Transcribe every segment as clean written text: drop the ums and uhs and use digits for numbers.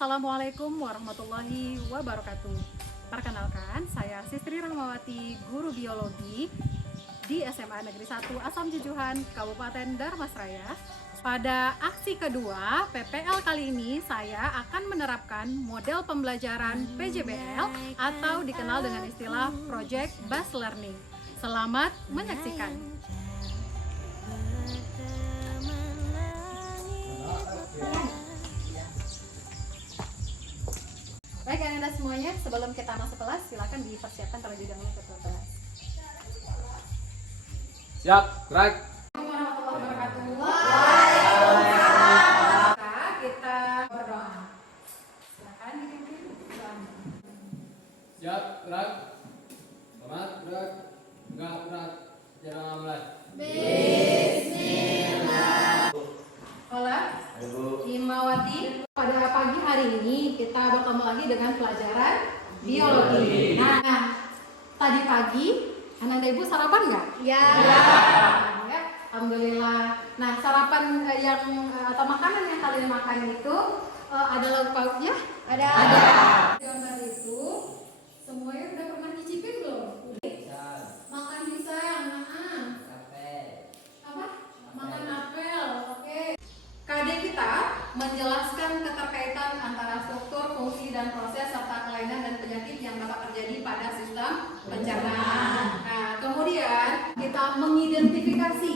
Assalamualaikum warahmatullahi wabarakatuh. Perkenalkan, saya Sistri Rahmawati, guru biologi di SMA Negeri 1 Asam Jujuhan, Kabupaten Darmasraya. Pada aksi kedua PPL kali ini saya akan menerapkan model pembelajaran PJBL atau dikenal dengan istilah Project Based Learning. Selamat menyaksikan. Baik Anda semuanya, sebelum kita masuk kelas, silakan dipersiapkan terlebih dahulu ke kelas. Siap, gerak. Warahmatullahi wabarakatuh. Kita berdoa. Silakan dipimpin doanya. Siap, gerak. Selamat, gerak. Enggak, gerak. Jangan mulai. Bismillah. Hola, Himawati. Pada pagi hari ini kita bertemu lagi dengan pelajaran biologi. Nah, tadi pagi anak ibu sarapan nggak? Ya. Ya. Alhamdulillah. Nah, sarapan atau makanan yang kalian makan itu ada lauk pauknya? Ada. Gambar itu semuanya udah pernah nyicipin belum? Makan pisang. Apa? Makan apel. Oke. KD kita menjelaskan keterkaitan antara struktur, fungsi, dan proses serta kelainan dan penyakit yang dapat terjadi pada sistem pencernaan. Nah, kemudian kita mengidentifikasi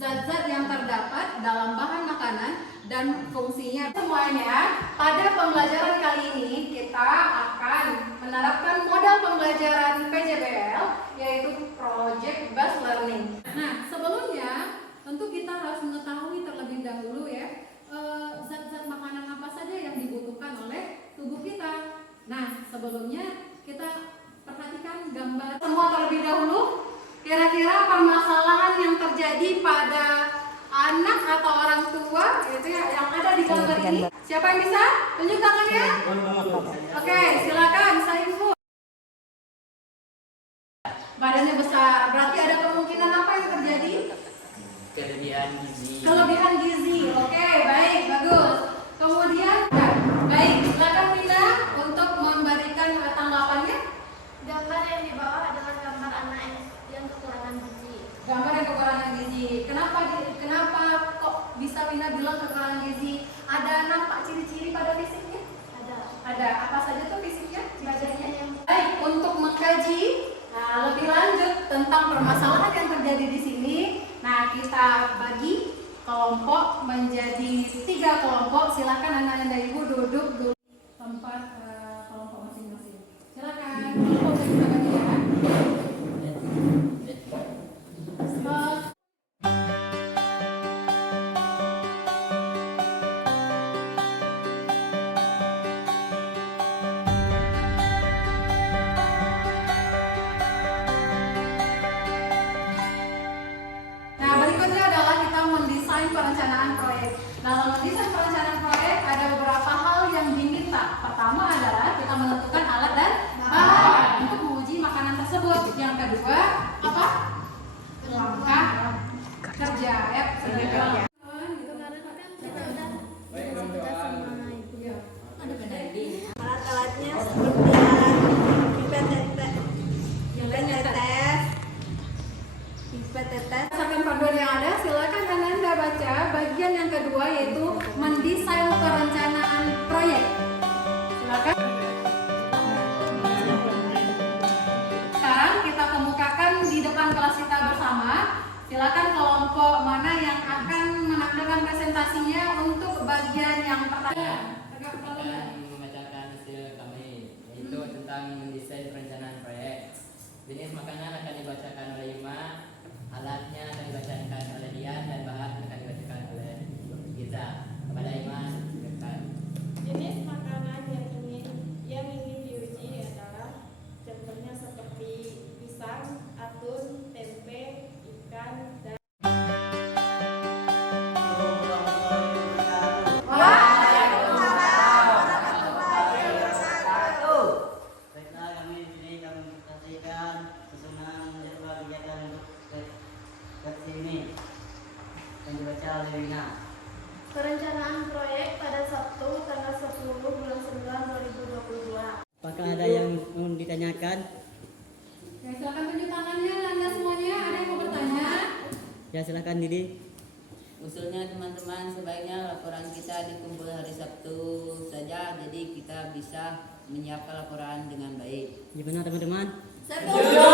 zat-zat yang terdapat dalam bahan makanan dan fungsinya. Semuanya, pada pembelajaran kali ini kita akan menerapkan model pembelajaran PJBL yaitu Project Based Learning. Nah, sebelumnya tentu kita harus mengetahui terlebih dahulu ya zat-zat makanan apa saja yang dibutuhkan oleh tubuh kita. Nah, sebelumnya kita perhatikan gambar semua terlebih dahulu. Kira-kira permasalahan yang terjadi pada anak atau orang tua itu ya, yang ada di gambar ini. Siapa yang bisa? Tunjuk tangannya. Oke, silakan Saiful. Badannya besar, berarti ada kemungkinan apa yang terjadi? Kelebihan gizi. Oke, baik, bagus. Kemudian, baik, silakan Mina untuk memberikan tanggapannya. Gambar yang di bawah adalah gambar anak yang kekurangan gizi. Gambar yang kekurangan gizi. Kenapa kok bisa Mina bilang kekurangan gizi? Ada nampak ciri-ciri pada fisiknya? Ada. Apa saja tuh fisiknya? Badannya yang baik. Untuk mengkaji lebih lanjut tentang permasalahan yang terjadi di sini. Nah, kita bagi kelompok menjadi 3 kelompok. Silakan anak-anak ibu duduk dulu tempat kelompok masing-masing. Silakan kelompok kita bagi ya. Perencanaan proyek. Dalam mendesain perencanaan proyek ada beberapa hal yang diminta. Pertama adalah kita menentukan alat dan bahan untuk menguji makanan tersebut. Yang kedua apa? Langkah kerja ya. Alat-alatnya seperti alat pipet tetes. Berdasarkan panduan yang ada, silakan Anda baca bagian yang kedua yaitu mendesain perencanaan proyek. Silakan. Sekarang kita kemukakan di depan kelas kita bersama. Silakan kelompok mana yang akan menampilkan presentasinya untuk bagian yang pertama. Membacakan hasil kami, yaitu tentang mendesain perencanaan proyek. Jenis makanan akan dibacakan oleh Ima, alatnya akan dibacakan oleh Dian, dan bahan akan dibacakan oleh Giza. Kepada Ima, silakan. Jenis makanan yang ingin diuji adalah contohnya seperti pisang, atun, tempe, ikan, dan Perencanaan proyek pada Sabtu tanggal 10 bulan 11 Apakah ada yang mau ditanyakan? Ya, silakan tunjuk tangannya Anda semuanya. Ada yang mau bertanya? Ya silakan Didi. Usulnya teman-teman, sebaiknya laporan kita dikumpul hari Sabtu saja, jadi kita bisa menyiapkan laporan dengan baik. Gimana teman-teman? Setuju.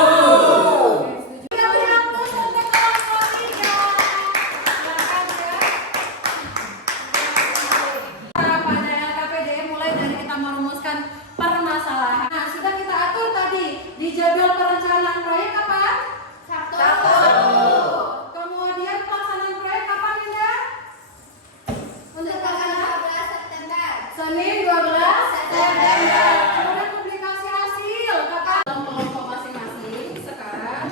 Siap-siap untuk kelompok 3. Silakan ya. Pada LKPD mulai dari kita merumuskan permasalahan. Nah, sudah kita atur tadi di jadwal perencanaan proyek kapan? Sabtu. Kemudian pelaksanaan proyek kapan, Linda? Untuk pelaksanaan 12 September. Senin 12 September. Kemudian publikasi hasil kapan? Dalam kelompok masing-masing sekarang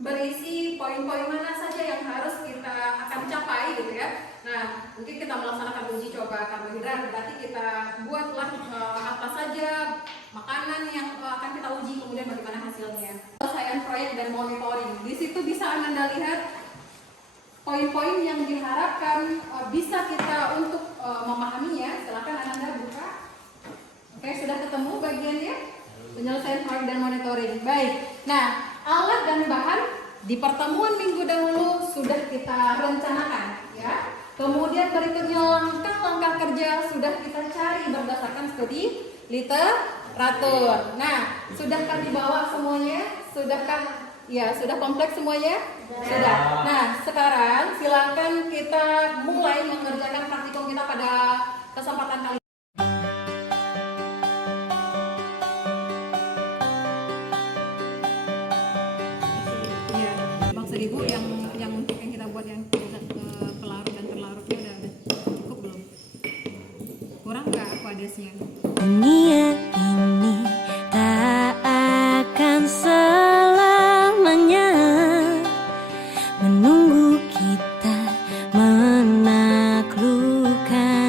berisi poin-poin mana saja yang harus kita akan capai gitu ya. Nah, mungkin kita melaksanakan uji coba karbohidrat, berarti kita buatlah apa saja makanan yang akan kita uji, kemudian bagaimana hasilnya. Penyelesaian proyek dan monitoring. Di situ bisa Anda lihat poin-poin yang diharapkan bisa kita untuk memahaminya. Silakan Anda buka. Oke, sudah ketemu bagiannya? Penyelesaian proyek dan monitoring. Baik. Nah, alat dan bahan di pertemuan minggu dahulu sudah kita rencanakan, ya. Kemudian berikutnya langkah-langkah kerja sudah kita cari berdasarkan studi literatur. Nah, sudahkah dibawa semuanya? Sudahkah? Ya, sudah kompleks semuanya? Sudah. Nah, sekarang silakan kita mulai mengerjakan praktikum kita pada kesempatan kali ini. Iya, maksud Ibu yang untuk yang kita buat yang pelarut dan terlarutnya udah cukup belum? Kurang nggak aquadesnya? Dunia ini tak akan selamanya menunggu kita menaklukkan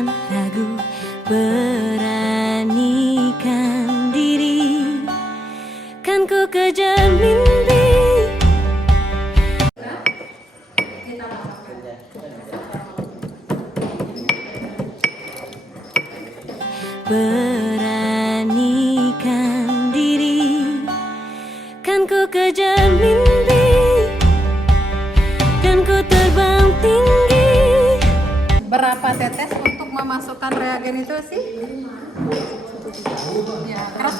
ragu, beranikan diri, kan ku kejar mimpi. Kita lakukan. Beranikan diri, kan ku kejar mimpi, kan ku terbang tinggi. Berapa tetes untuk memasukkan reagen itu sih? Ya, keras.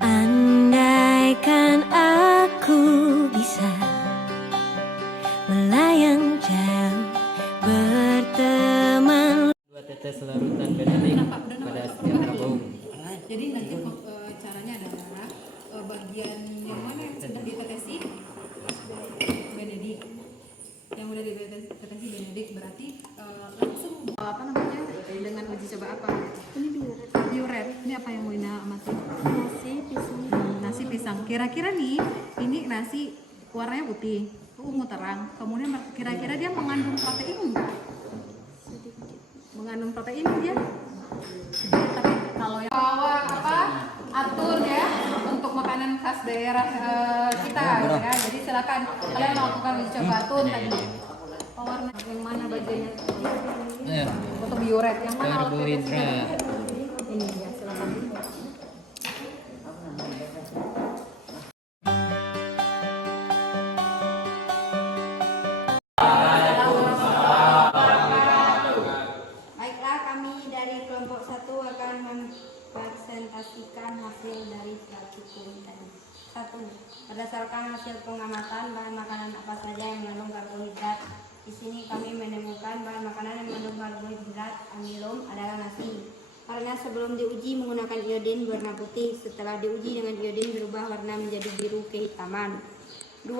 Andaikan aku bisa melayang jauh berteman. 2 tetes larutan benedik pada setiap tabung. Jadi nanti caranya adalah bagian yang mana yang sudah ditetesi Benedik, yang udah ditetesi Benedik berarti langsung apa namanya dengan uji coba apa? Ini biuret. Ini apa yang mau Ina amati? Nasi pisang. Nasi pisang. Kira-kira nih ini nasi warnanya putih, ungu terang. Kemudian kira-kira dia mengandung protein enggak? Mengandung protein dia? Tapi kalau yang bawa apa atur ya untuk makanan khas daerah kita gitu ya. Jadi silakan kalian melakukan uji coba atun tadi. Warna yang mana bagiannya? Untuk biuret yang mana? Karbohidrat. Ini ya, silakan. Baiklah, kami dari kelompok 1 akan mempresentasikan hasil dari praktikum tadi. 1. Berdasarkan hasil pengamatan bahan makanan apa saja yang mengandung karbohidrat. Di sini kami menemukan bahan makanan yang mengandung karbohidrat amilum adalah nasi. Karena sebelum diuji menggunakan iodin berwarna putih, setelah diuji dengan iodin berubah warna menjadi biru kehitaman. 2.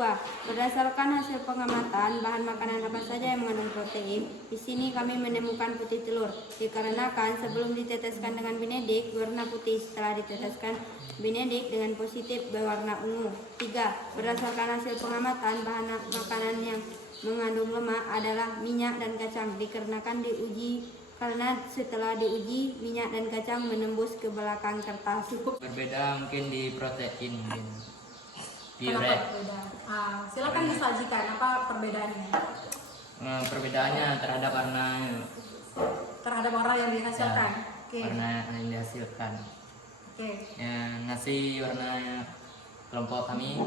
Berdasarkan hasil pengamatan bahan makanan apa saja yang mengandung protein, di sini kami menemukan putih telur. Dikarenakan sebelum diteteskan dengan benedik berwarna putih, setelah diteteskan benedik dengan positif berwarna ungu. 3. Berdasarkan hasil pengamatan bahan makanan yang mengandung lemak adalah minyak dan kacang. Dikarenakan diuji karena setelah diuji minyak dan kacang menembus ke belakang kertas. Berbeda mungkin di protein mungkin. Kenapa Pure. berbeda? Silakan disajikan apa perbedaannya Perbedaannya terhadap warna terhadap warna yang dihasilkan. Oke. warna yang dihasilkan. Oke. Nasi warna kelompok kami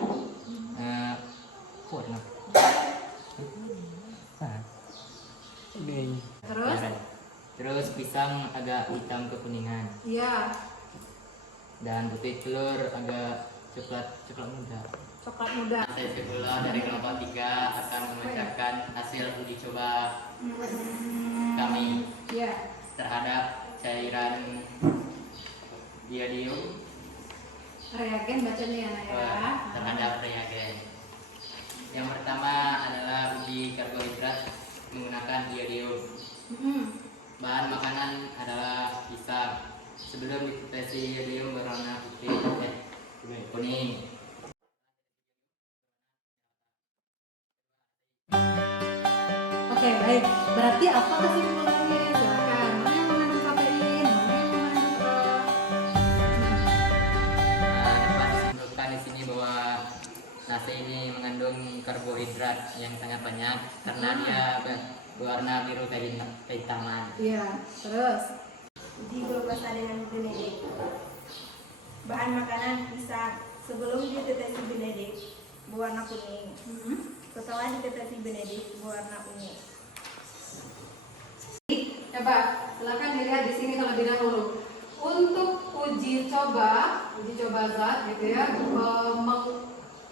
warna Terus? terus pisang agak hitam kekuningan Iya, dan putih telur agak coklat muda. coklat muda. Saya sekolah dari kelompok 3 akan membacakan hasil uji coba kami Iya. terhadap cairan iodium Reagen bacanya ya, Nak, ya. terhadap reagen. Yang pertama adalah uji karbohidrat menggunakan iodium. Mm-mm. Bahan makanan adalah pisang. Sebelum ditesi iodium berwarna putih kuning. Oke, baik. Berarti apa kesimpulannya? Silakan. Mana yang mengandung protein? Mana yang mengandung Dapat disimpulkan di sini bahwa nasi ini mengandung karbohidrat yang sangat banyak karena dia berwarna biru kehitaman. Iya, terus. Uji 12 dengan Benedict. Bahan makanan pisang. Sebelum ditetesi Benedict berwarna kuning. Setelah ditetesi Benedict berwarna ungu. Coba, silakan dilihat di sini terlebih dahulu. Untuk uji coba zat gitu ya,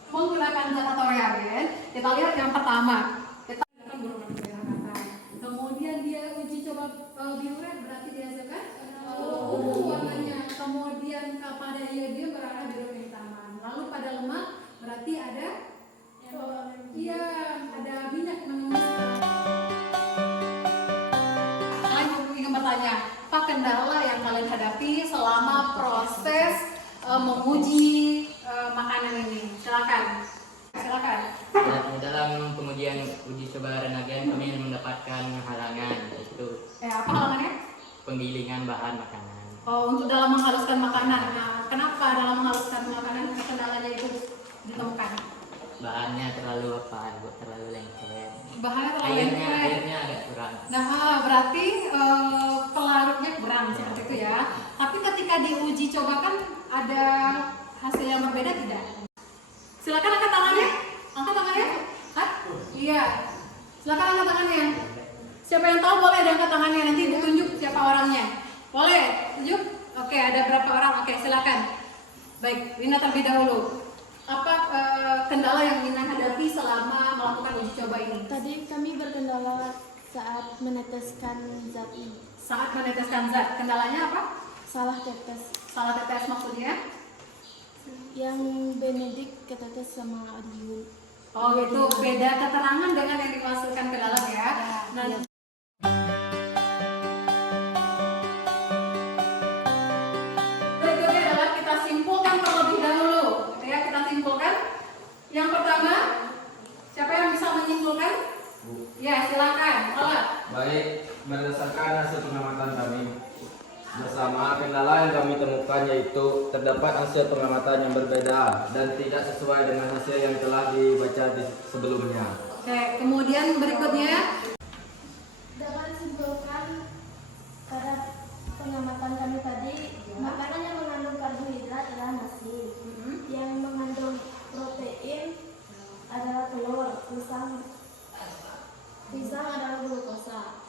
menggunakan zat atau reagen, kita lihat yang pertama. Kita akan berwarna merah kata. Kemudian dia uji coba biuret berarti dihasilkan ungu warnanya. Kemudian pada iodium berwarna biru kehitaman. Lalu pada lemak berarti ada ada minyak menembus. Kalian ingin bertanya, apa kendala yang kalian hadapi selama proses menguji makanan ini? Silakan. Dalam pengujian uji coba reagen kami mendapatkan halangan yaitu Apa halangannya? penggilingan bahan makanan. Oh, untuk dalam menghaluskan makanan. Nah, kenapa dalam menghaluskan makanan kendalanya itu ditemukan? Bahannya terlalu lengket. Bahannya terlalu lengket. Airnya agak kurang. Nah, berarti pelarutnya kurang seperti itu ya. Tapi ketika diuji coba kan ada hasil yang berbeda tidak? Silakan angkat tangannya. Angkat tangannya. Hah? Iya. Silakan angkat tangannya. Siapa yang tahu boleh ada angkat tangannya, nanti ditunjuk siapa orangnya. Boleh? Tunjuk? Oke, ada berapa orang? Oke, silakan. Baik, Wina terlebih dahulu. Apa kendala yang Wina hadapi selama melakukan uji coba ini? Tadi kami berkendala saat meneteskan zat ini. Saat meneteskan zat, kendalanya apa? Salah tetes. Salah tetes maksudnya? Yang Benedict ketetes sama iodium. Oh gitu, beda keterangan dengan yang dimasukkan ke dalam ya. Nah, berikutnya adalah kita simpulkan terlebih dahulu. Ya, kita simpulkan. Yang pertama, siapa yang bisa menyimpulkan? Ya, silakan. Olah. Baik, berdasarkan hasil pengamatan kami bersama kendala yang kami temukan yaitu terdapat hasil pengamatan yang berbeda dan tidak sesuai dengan hasil yang telah dibaca sebelumnya. Oke, kemudian berikutnya Dapat disimpulkan pada pengamatan kami tadi, makanan yang mengandung karbohidrat adalah nasi. Yang mengandung protein adalah telur, pisang adalah glukosa.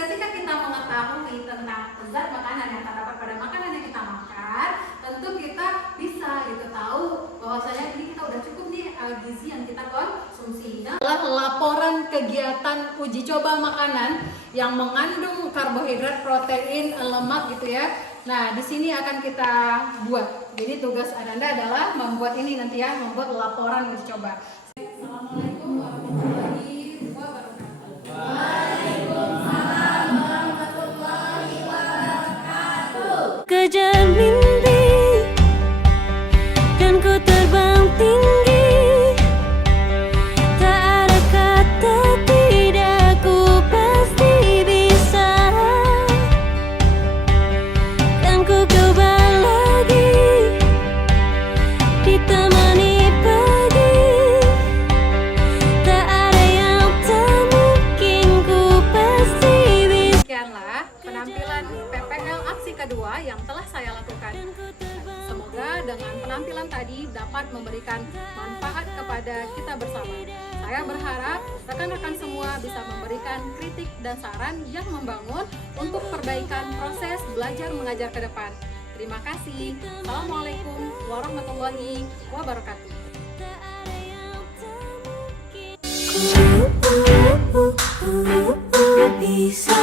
ketika kita mengetahui tentang zat makanan yang terdapat pada makanan yang kita makan, tentu kita bisa gitu tahu bahwasanya ini kita udah cukup nih gizi yang kita konsumsi. Adalah laporan kegiatan uji coba makanan yang mengandung karbohidrat, protein, lemak gitu ya. Nah, di sini akan kita buat. Jadi tugas Ananda adalah membuat ini nanti ya, membuat laporan uji coba. Assalamualaikum warahmatullahi wabarakatuh. Kejar mimpi dan ku terbang tinggi, tak ada kata tidak, ku pasti bisa. kedua yang telah saya lakukan. Semoga dengan penampilan tadi dapat memberikan manfaat kepada kita bersama. Saya berharap rekan-rekan semua bisa memberikan kritik dan saran yang membangun untuk perbaikan proses belajar mengajar ke depan. Terima kasih. Assalamualaikum warahmatullahi wabarakatuh. Bisa